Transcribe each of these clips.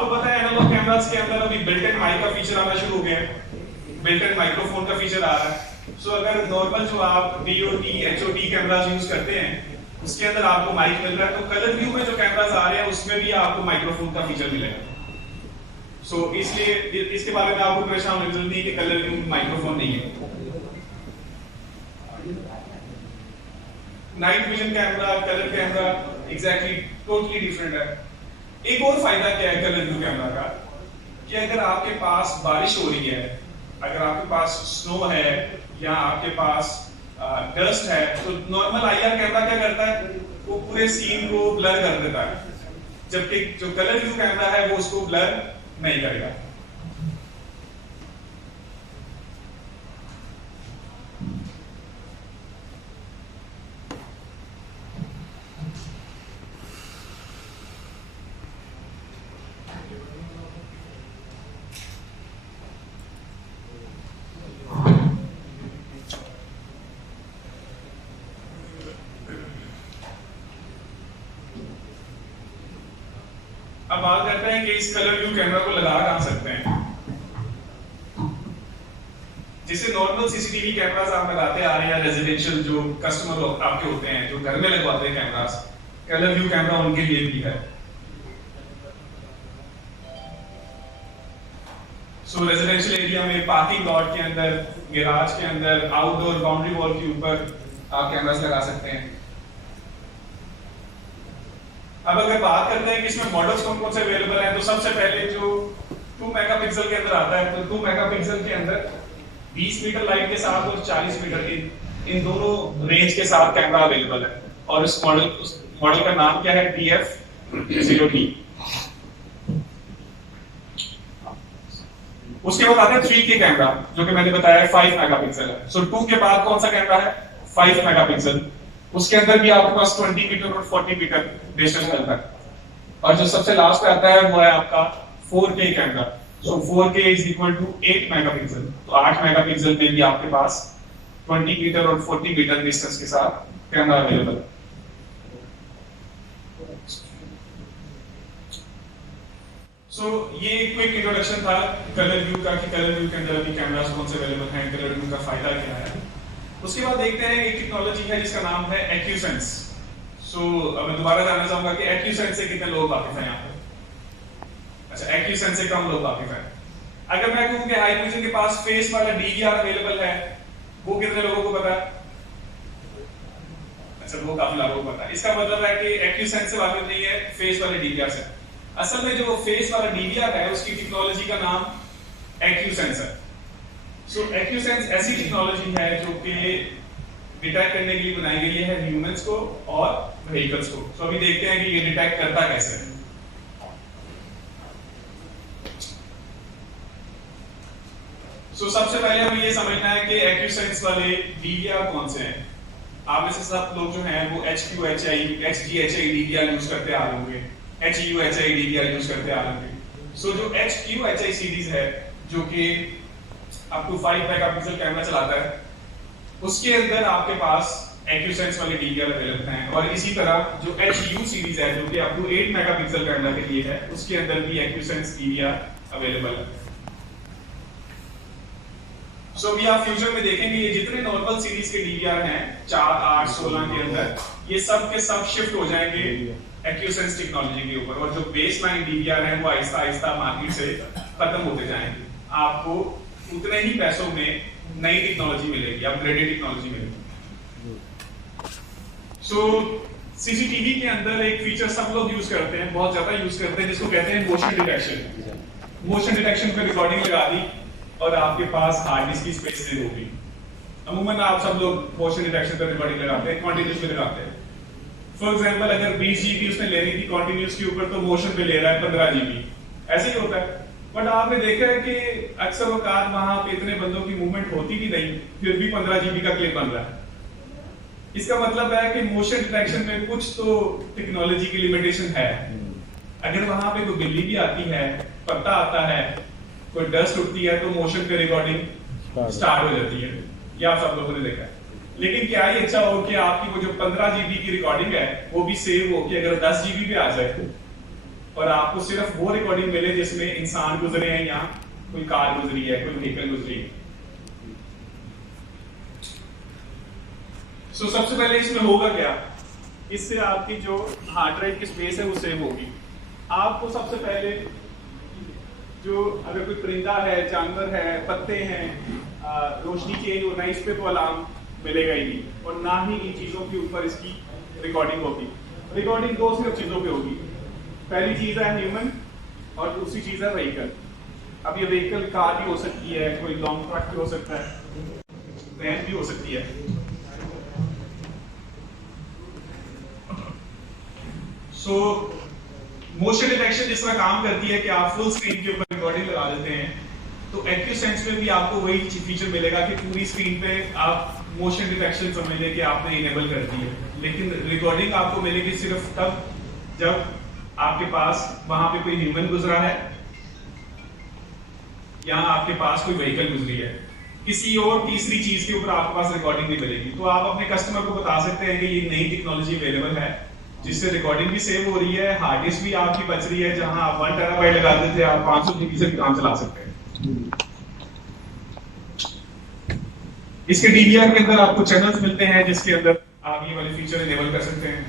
आपको पता है एनालॉग कैमरास के अंदर अभी बिल्ट इन माइक का फीचर आना शुरू हो गया है, बिल्ट इन माइक्रोफोन का फीचर आ रहा है। सो अगर नॉर्मल जो आप DOT HOT कैमरास यूज करते हैं उसके अंदर आपको माइक मिल रहा है, तो कलर व्यू में जो कैमरास आ रहे हैं उसमें भी आपको माइक्रोफोन का फीचर मिलेगा। सो इसलिए इसके बारे में आपको परेशान होने की जरूरत नहीं है कि कलर व्यू में माइक्रोफोन नहीं है। Night vision camera, colour camera exactly totally different है। एक और फायदा क्या है कलर व्यू कैमरा का, कि अगर आपके पास बारिश हो रही है, अगर आपके पास स्नो है या आपके पास डस्ट है, तो नॉर्मल IR कैमरा क्या करता है, वो पूरे सीन को ब्लर कर देता है, जबकि जो कलर व्यू कैमरा है वो उसको ब्लर नहीं करेगा। अब बात करते हैं कि इस कलर व्यू कैमरा को लगा कहां सकते हैं। जिसे नॉर्मल CCTV कैमरास आप लगाते आ रहे हैं, रेजिडेंशियल जो कस्टमर आपके होते हैं जो घर में लगवाते हैं कैमरास, कलर व्यू कैमरा उनके लिए भी है। सो रेजिडेंशियल एरिया में, पार्किंग लॉट के अंदर, गैराज के अंदर, आउटडोर बाउंड्री वॉल के ऊपर आप कैमरास लगा सकते हैं। अब अगर बात करते हैं कि इसमें मॉडल्स कौन कौन से अवेलेबल हैं, तो सबसे पहले जो 2 मेगापिक्सल के अंदर आता है, तो 2 मेगापिक्सल के अंदर 20 मीटर लाइट के साथ और 40 मीटर की इन दोनों रेंज के साथ कैमरा अवेलेबल है। और उस मॉडल का नाम क्या है, TF0D। उसके बाद आता है 3K कैमरा, जो कि मैंने बताया 5 मेगापिक्सल है। सो 2 के बाद कौन सा कैमरा है, 5 मेगापिक्सल। उसके अंदर भी आपके पास 20 मीटर और 40 मीटर डिस्टेंस मिलता है। और जो सबसे लास्ट पे आता है वो है आपका 4K camera. So 4K is equal to 8 megapixel. तो 8 मेगापिक्सल में भी आपके पास 20 मीटर और 40 मीटर डिस्टेंस के साथ कैमरा अवेलेबल है। सो ये क्विक इंट्रोडक्शन था कलर व्यू का, कि कलर व्यू के अंदर अभी कैमरास कौन से अवेलेबल हैं, कलर व्यू का फायदा क्या है। उसके बाद देखते हैं एक टेक्नोलॉजी है जिसका नाम है AccuSense। सो अब मैं दोबारा जानना चाहूंगा कि AccuSense से कितने लोग वाकिफ हैं यहाँ पे। अच्छा, AccuSense से कम लोग वाकिफ हैं। अगर मैं कहूं कि हाइविजन के पास फेस वाला DVR अवेलेबल है, वो कितने लोगों को पता है? अच्छा, वो काफी लोगों को पता है। इसका मतलब है कि AccuSense से वाकिफ नहीं है फेस वाले DVR से। असल में जो फेस वाला DVR है उसकी टेक्नोलॉजी का नाम AccuSense है। सो AccuSense ऐसी टेक्नोलॉजी है जो कि डिटेक्ट करने के लिए बनाई गई है ह्यूमंस को और व्हीकल्स को। सो अभी देखते हैं कि ये डिटेक्ट करता कैसे है। सो सबसे पहले हमें ये समझना है कि AccuSense वाले DVR कौन से हैं। आप में से सब लोग जो हैं वो HQHI, HGHI DVR यूज करते आ रहे होंगे, HUHI DVR यूज करते आ रहे होंगे। सो जो HQHI सीरीज है जो कि अप टू 5 मेगापिक्सल कैमरा चलाता है, उसके अंदर आपके पास AccuSense वाले DVR अवेलेबल हैं। और इसी तरह जो HU सीरीज है जो कि अप टू 8 मेगापिक्सल कैमरा के लिए है, उसके अंदर भी AccuSense DVR अवेलेबल है। सो अभी आप फ्यूचर में देखेंगे ये जितने नॉर्मल सीरीज के DVR हैं 4, 8, 16 के अंदर, ये सब के सब शिफ्ट हो जाएंगे AccuSense टेक्नोलॉजी के ऊपर। और जो बेसलाइन DVR हैं वो आहिस्ता आहिस्ता मार्केट से खत्म होते जाएंगे। आपको उतने ही पैसों में नई टेक्नोलॉजी मिलेगी, अपग्रेडेड टेक्नोलॉजी मिलेगी। सो CCTV के अंदर एक फीचर सब लोग यूज करते हैं, बहुत ज्यादा यूज करते हैं, जिसको कहते हैं मोशन डिटेक्शन। मोशन डिटेक्शन पे रिकॉर्डिंग लगा दी और आपके पास हार्ड डिस्क की स्पेस सेव होगी। अमूमन आप सब लोग मोशन डिटेक्शन पे रिकॉर्डिंग लगाते हैं, कॉन्टिन्यूस पे लगाते हैं। फॉर एग्जांपल अगर 20 GB उसने लेनी थी कॉन्टिन्यूस के ऊपर, तो मोशन पे ले रहा है 15 GB, ऐसे ही होता है। बट आपने देखा है कि अक्सर औकात वहां पे इतने बंदों की मूवमेंट होती भी नहीं, फिर भी 15 GB का क्लिप बन रहा है। इसका मतलब है कि मोशन डिटेक्शन में कुछ तो टेक्नोलॉजी की लिमिटेशन है। अगर वहां पे कोई बिल्ली भी आती है, पत्ता आता है, कोई डस्ट उठती है, तो मोशन पे रिकॉर्डिंग स्टार्ट हो जाती है। ये आप सब लोगों ने देखा है। लेकिन क्या ही अच्छा हो कि आपकी वो जो 15 GB की रिकॉर्डिंग है वो भी सेव हो कि अगर 10 GB पे आ जाए और आपको सिर्फ वो रिकॉर्डिंग मिले जिसमें इंसान गुजरे हैं या कोई कार गुजरी है, कोई व्हीकल गुजरी है। सो सबसे पहले इसमें होगा क्या, इससे आपकी जो हार्ड ड्राइव की स्पेस है वो सेव होगी। आपको सबसे पहले जो अगर कोई परिंदा है, जानवर है, पत्ते हैं, रोशनी चेंज होना, इस पे तो अलार्म मिलेगा ही नहीं, और ना ही इन चीजों के ऊपर इसकी रिकॉर्डिंग होगी। रिकॉर्डिंग दो सिर्फ चीजों पे होगी, पहली चीज है ह्यूमन और दूसरी चीज है व्हीकल। अब ये व्हीकल कार भी हो सकती है, कोई लॉन्ग ट्रक भी हो सकता है, वैन भी हो सकती है। सो मोशन डिटेक्शन जिस तरह काम करती है कि आप फुल स्क्रीन के ऊपर रिकॉर्डिंग लगा देते हैं, तो एक्यूसेंस में भी आपको वही फीचर मिलेगा कि पूरी स्क्रीन पे आप मोशन डिटेक्शन समझ लें कि आपने इनेबल कर दी है, लेकिन रिकॉर्डिंग आपको मिलेगी सिर्फ तब जब आपके पास वहां पे कोई ह्यूमन गुजरा है या आपके पास कोई व्हीकल गुजरी है। किसी और तीसरी चीज के ऊपर आपके पास रिकॉर्डिंग नहीं मिलेगी। तो आप अपने कस्टमर को बता सकते हैं कि ये नई टेक्नोलॉजी अवेलेबल है जिससे रिकॉर्डिंग भी सेव हो रही है, हार्ड डिस्क भी आपकी बच रही है, जहां आप 1 टेराबाइट लगाते थे आप 500 जीबी से काम चला सकते हैं। इसके डीवीआर के अंदर आपको चैनल्स मिलते हैं जिसके अंदर आप ये वाले फीचर इनेबल कर सकते हैं।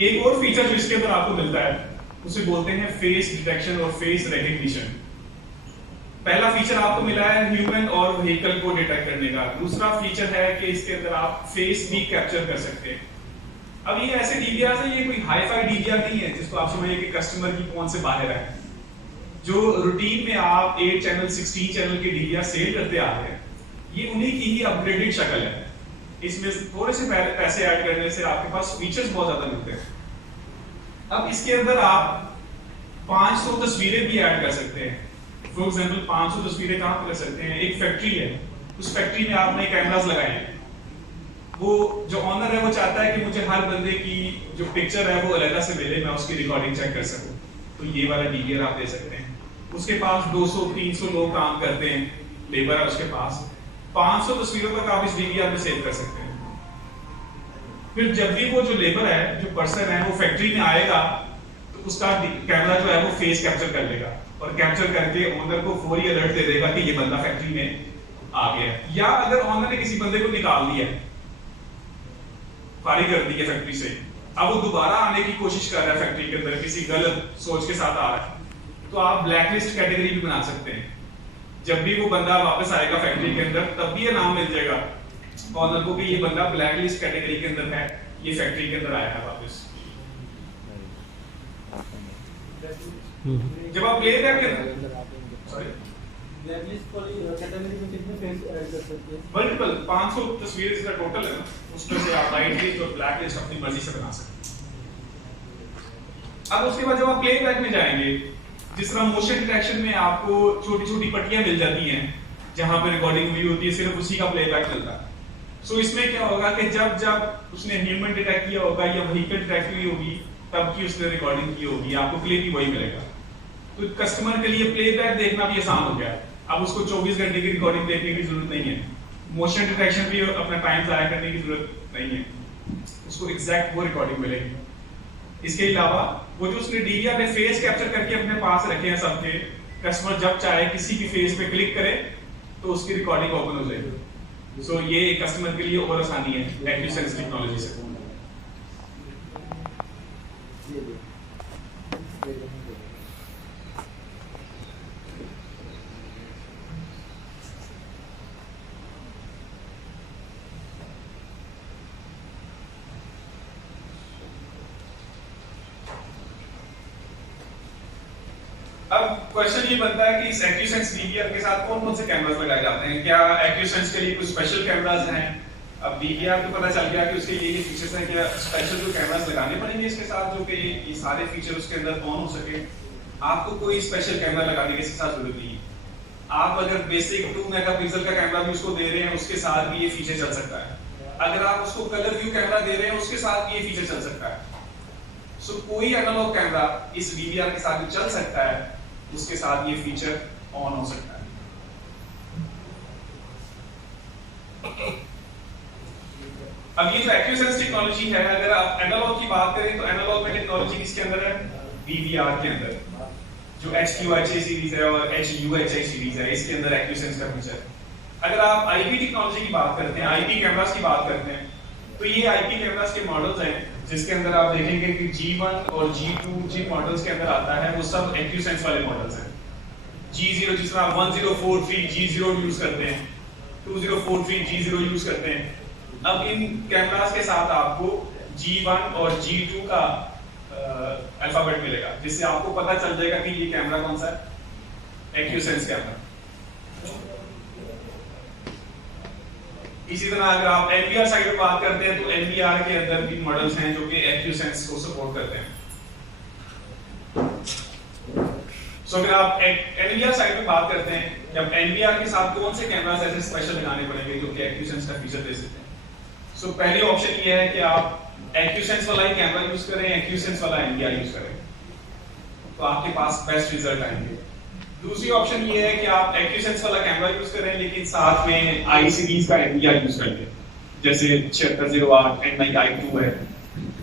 एक और फीचर जो इसके अंदर आपको मिलता है उसे बोलते हैं फेस डिटेक्शन और फेस रिकग्निशन। पहला फीचर आपको मिला है ह्यूमन और व्हीकल को डिटेक्ट करने का। दूसरा फीचर है कि इसके अंदर आप फेस भी कैप्चर कर सकते हैं। अब ये ऐसे डीवीआर है, ये कोई हाई-फाई डीवीआर नहीं है जिसको आप समझिए कि कस्टमर की फोन से बाहर है। जो रूटीन में आप 8 चैनल 16 चैनल के डीवीआर सेल करते आ रहे हैं, ये उन्हीं की ही अपग्रेडेड शक्ल है। इसमें थोड़े से पैसे ऐड करने से आपके पास फीचर्स बहुत ज्यादा मिलते हैं। अब इसके अंदर आप 500 तस्वीरें भी ऐड कर सकते हैं। फॉर एग्जांपल 500 तस्वीरें कहां पर कर सकते हैं, एक फैक्ट्री है, उस फैक्ट्री में आपने कैमरास लगाए हैं, वो जो ऑनर है वो चाहता है कि मुझे हर बंदे की जो पिक्चर है वो अलग से मिले, मैं उसकी रिकॉर्डिंग चेक कर सकूं, तो ये वाला डीवीआर आप दे सकते हैं। उसके पास 200-300 लोग काम करते हैं, लेबर है उसके पास, 500 तस्वीरों तक आप इस डीवीआर में सेव कर सकते हैं। फिर जब भी वो जो लेबर है, जो पर्सन है, वो फैक्ट्री में आएगा तो उसका कैमरा जो है वो फेस कैप्चर कर लेगा और कैप्चर करके ओनर को फौरी अलर्ट दे देगा कि ये बंदा फैक्ट्री में आ गया है। या अगर ओनर ने किसी बंदे को निकाल दिया, फारिग कर दी है फैक्ट्री से, अब वो दोबारा आने की कोशिश कर रहा है फैक्ट्री के अंदर, किसी गलत सोच के साथ आ रहा है, तो आप ब्लैकलिस्ट कैटेगरी भी बना सकते हैं। जब भी वो बंदा वापस आएगा फैक्ट्री के अंदर, तब भी ये नाम मिल जाएगा ऑनर को कि ये बंदा ब्लैकलिस्ट कैटेगरी के अंदर है, ये फैक्ट्री के अंदर आया है वापस। जब आप प्लेबैक के सॉरी मल्टीपल 500 तस्वीरें इसका टोटल है ना, उसमें से आप व्हाइट लिस्ट और ब्लैक लिस्ट अपनी मर्जी से बना सकते हैं। अब उसके बाद जब आप प्लेबैक में जाएंगे, जिस तरह मोशन डिटेक्शन में आपको छोटी छोटी पट्टियां मिल जाती हैं जहां पे रिकॉर्डिंग हुई होती है, सिर्फ उसी का प्लेबैक मिलता है। सो इसमें क्या होगा कि जब जब उसने ह्यूमन डिटेक्ट किया होगा या व्हीकल डिटेक्ट हुई होगी, तब की उसने रिकॉर्डिंग की होगी, आपको क्लिप ही वही मिलेगा। तो कस्टमर के लिए प्लेबैक देखना भी आसान हो गया। अब उसको 24 घंटे की रिकॉर्डिंग देखने की जरूरत नहीं है, मोशन डिटेक्शन भी अपना टाइम जाया करने की जरूरत नहीं है, उसको एग्जैक्ट वो रिकॉर्डिंग मिलेगी। इसके अलावा वो जो उसने डीवीआर में फेस कैप्चर करके अपने पास रखे हैं सबके, कस्टमर जब चाहे किसी भी फेस पे क्लिक करे तो उसकी रिकॉर्डिंग ओपन हो जाएगी। सो ये कस्टमर के लिए और आसानी है एक्यूसेंस टेक्नोलॉजी से। अब क्वेश्चन ये बनता है कि इस एक्यूसेंस डीवीआर के साथ कौन कौन से कैमरास लगाए जाते हैं, क्या एक्यूसेंस के लिए कुछ स्पेशल कैमरास हैं? अब डीवीआर को पता चल गया कि उसके ये फीचर्स हैं, क्या स्पेशल जो कैमरास लगाने पड़ेंगे इसके साथ जो कि ये सारे फीचर उसके अंदर ऑन हो सके? आपको कोई स्पेशल कैमरा लगाने की इसके साथ जरूरत नहीं है। आप अगर बेसिक 2 मेगापिक्सल का कैमरा भी उसको दे रहे हैं, उसके साथ भी ये फीचर चल सकता है। अगर आप उसको कलर व्यू कैमरा दे रहे हैं, उसके साथ भी ये फीचर चल सकता है। सो कोई एनालॉग कैमरा इस डीवीआर के साथ भी चल सकता है, उसके साथ ये फीचर ऑन हो सकता है। अब ये जो एक्यूसेंस टेक्नोलॉजी है, अगर आप एनालॉग की बात करें तो एनालॉग में टेक्नोलॉजी किसके अंदर है? DVR के अंदर। जो HQHA सीरीज है और HUHA सीरीज है, इसके अंदर एक्यूसेंस का फीचर है। अगर आप IP टेक्नोलॉजी की बात करते हैं, IP कैमरास की बात करते हैं, तो ये IP कैमरास के मॉडल्स हैं जिसके अंदर आप देखेंगे कि G1 और G2 जिन मॉडल्स के अंदर आता है वो सब एक्यूसेंस वाले मॉडल्स हैं। G0 जिस तरह 1043 G0 यूज करते हैं, 2043 G0 यूज करते हैं। अब इन कैमरास के साथ आपको G1 और G2 का अल्फाबेट मिलेगा, जिससे आपको पता चल जाएगा कि ये कैमरा कौन सा है, एक्यूसेंस कैमरा। इसी तरह अगर आप NVR साइड में बात करते हैं तो NVR के अंदर भी मॉडल्स हैं जो कि एक्यूसेंस को सपोर्ट करते हैं। अगर आप NVR साइड में बात करते हैं, जब NVR के साथ कौन से कैमरास ऐसे स्पेशल लगाने पड़ेंगे जो कि एक्यूसेंस का फीचर दे सकते हैं। पहली ऑप्शन ये है कि आप एक्यूसेंस वाला ही कैमरा यूज करें, एक्यूसेंस वाला NVR यूज करें, तो आपके पास बेस्ट रिजल्ट आएंगे। दूसरी ऑप्शन ये है कि आप एक्यूसेंस वाला कैमरा यूज करें लेकिन साथ में आई सीरीज का NVR यूज करें, जैसे 7608 N9i2 है,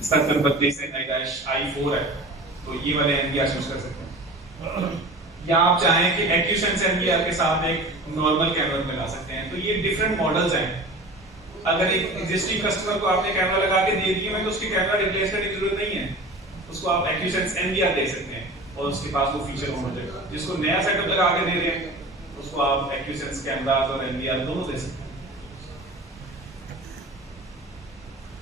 7032 Ni-i4 है, तो ये वाले NVR यूज कर सकते हैं। या आप चाहें कि एक्यूसेंस NVR के साथ एक नॉर्मल कैमरा लगा सकते हैं, तो ये डिफरेंट मॉडल्स हैं। अगर एक एग्जिस्टिंग कस्टमर को आपने कैमरा लगा के दे दिया है तो उसकी कैमरा रिप्लेस करने की जरूरत नहीं है, उसको आप एक्यूसेंस NVR दे सकते हैं और उसके पास वो फीचर हो जाएगा। जिसको नया सेटअप लगा के दे रहे हैं उसको आप एक्यूसेंस कैमरास और NVR दोनों दे सकते हैं।